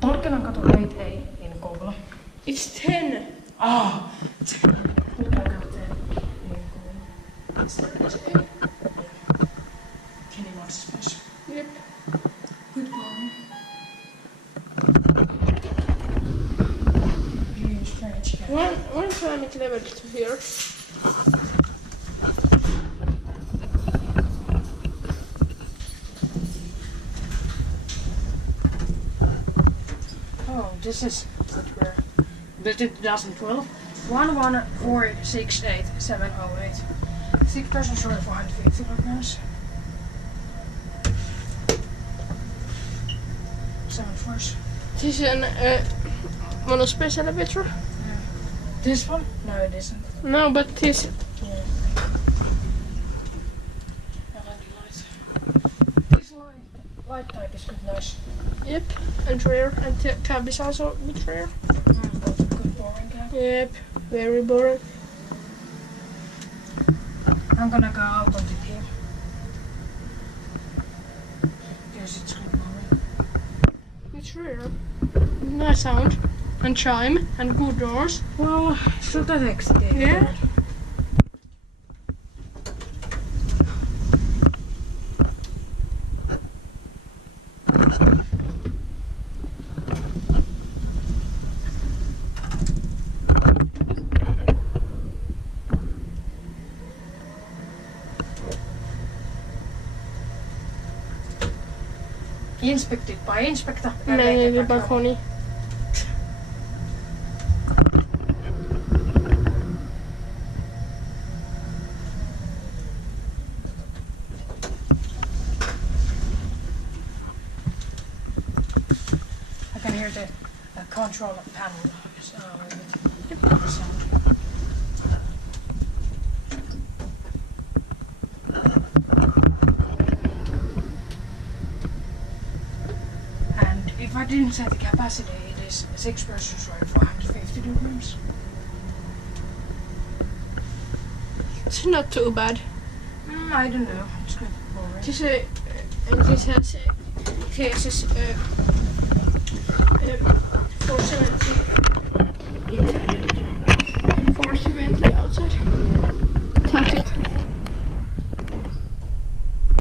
Tolkkilankatu 8A in Kouvola. It's 10. Ah! Tolkkilankatu 10 in Kouvola. Kone Maxispace. Yep. Good morning. Really strange guy. One time it leveled to here. Oh, this is good rare. But it doesn't 12. 11468 Thick person short 450 kilograms. 7 force. This is an monospace elevator. Yeah. This one? No, it isn't. No, but this. Yeah. LED light. This light type is good, nice. Yep, and rare. And the cab is also good rare. But good boring cab. Yep, very boring. I'm gonna go out on the team. Because it's good boring. It's rare. Nice sound. And chime. And good doors. Well, should I text it? Yeah. Inspected by Inspecta. Nej, det är bara Conny. I can hear the control panel. Sound. And if I didn't set the capacity, it is 6 persons ride 450 kilograms. It's not too bad. I don't know. It's good boring. This has cases